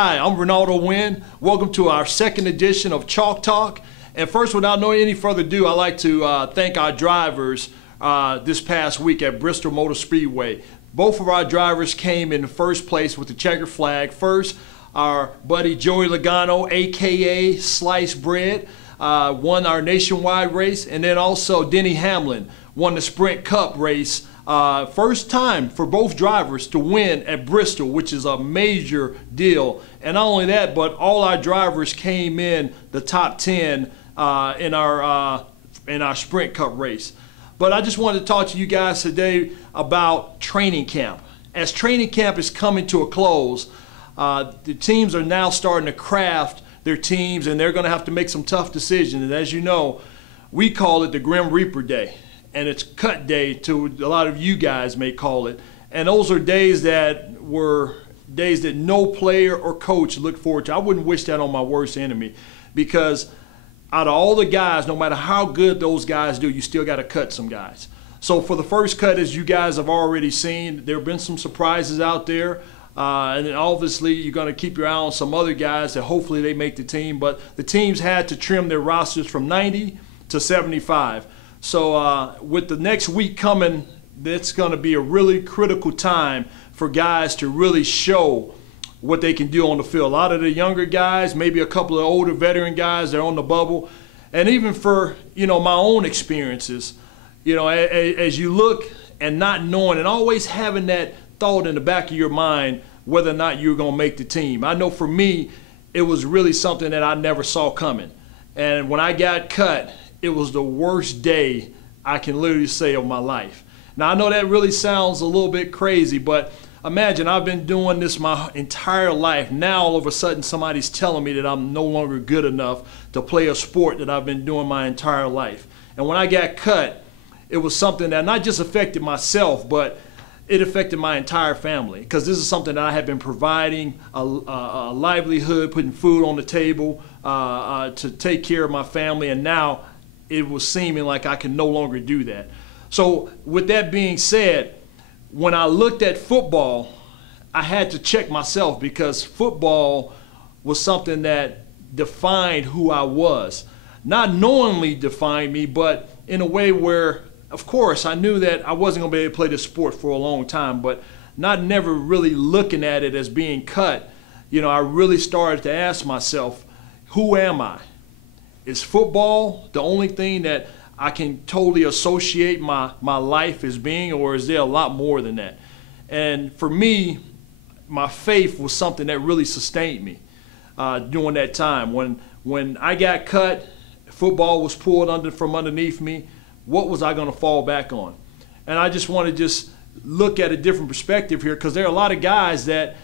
Hi, I'm Renaldo Wynn. Welcome to our second edition of Chalk Talk. And first, without no any further ado, I'd like to thank our drivers this past week at Bristol Motor Speedway. Both of our drivers came in first place with the checker flag. First, our buddy Joey Logano, aka Sliced Bread, won our nationwide race, and then also Denny Hamlin won the Sprint Cup race. First time for both drivers to win at Bristol, which is a major deal. And not only that, but all our drivers came in the top 10 in our Sprint Cup race. But I just wanted to talk to you guys today about training camp. As training camp is coming to a close, the teams are now starting to craft their teams, and they're going to have to make some tough decisions. And as you know, we call it the Grim Reaper Day. And it's cut day to a lot of you guys may call it. And those are days that were days that no player or coach looked forward to. I wouldn't wish that on my worst enemy, because out of all the guys, no matter how good those guys do, you still got to cut some guys. So for the first cut, as you guys have already seen, there have been some surprises out there. And then obviously you're going to keep your eye on some other guys that hopefully they make the team. But the teams had to trim their rosters from 90 to 75. So with the next week coming, it's going to be a really critical time for guys to really show what they can do on the field. A lot of the younger guys, maybe a couple of older veteran guys, they're on the bubble. And even for, my own experiences, as you look and not knowing and always having that thought in the back of your mind whether or not you're going to make the team. I know for me, it was really something that I never saw coming. And when I got cut, it was the worst day I can literally say of my life. Now, I know that really sounds a little bit crazy, but imagine I've been doing this my entire life. Now, all of a sudden, somebody's telling me that I'm no longer good enough to play a sport that I've been doing my entire life. And when I got cut, it was something that not just affected myself, but it affected my entire family, because this is something that I had been providing a livelihood, putting food on the table to take care of my family, and now it was seeming like I could no longer do that. So with that being said, when I looked at football, I had to check myself, because football was something that defined who I was. Not knowingly defined me, but in a way where, of course, I knew that I wasn't going to be able to play this sport for a long time, but not never really looking at it as being cut. I really started to ask myself, who am I? Is football the only thing that I can totally associate my life as being, or is there a lot more than that? And for me, my faith was something that really sustained me during that time. When I got cut, football was pulled from underneath me. What was I going to fall back on? And I just want to look at a different perspective here, because there are a lot of guys that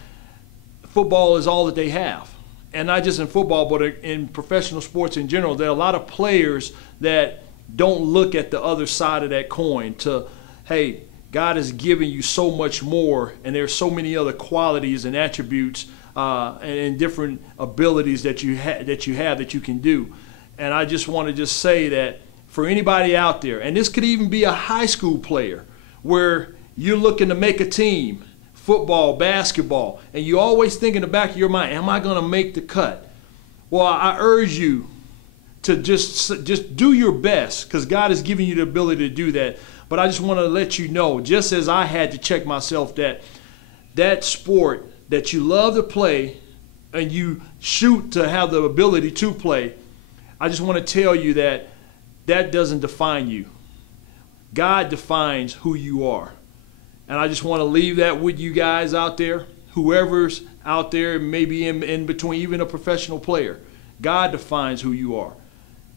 football is all that they have. And not just in football, but in professional sports in general, there are a lot of players that don't look at the other side of that coin to, hey, God has given you so much more, and there's so many other qualities and attributes and different abilities that you have that you can do. And I just want to say that for anybody out there, and this could even be a high school player where you're looking to make a team, football, basketball, and you always think in the back of your mind, am I going to make the cut? Well, I urge you to just do your best, because God has given you the ability to do that. But I just want to let you know, just as I had to check myself, that sport that you love to play and you shoot to have the ability to play, I just want to tell you that doesn't define you. God defines who you are. And I just want to leave that with you guys out there, whoever's out there, maybe in between, even a professional player. God defines who you are.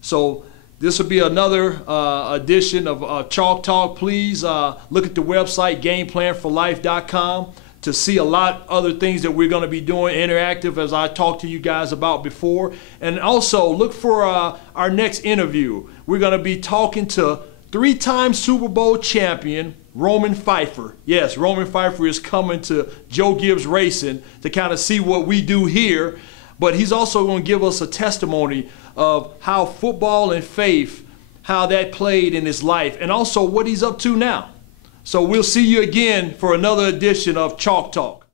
So this will be another edition of Chalk Talk. Please look at the website, gameplanforlife.com, to see a lot of other things that we're going to be doing interactive, as I talked to you guys about before. And also look for our next interview. We're going to be talking to three-time Super Bowl champion Roman Pfeiffer. Yes, Roman Pfeiffer is coming to Joe Gibbs Racing to kind of see what we do here. But he's also going to give us a testimony of how football and faith, how that played in his life, and also what he's up to now. So we'll see you again for another edition of Chalk Talk.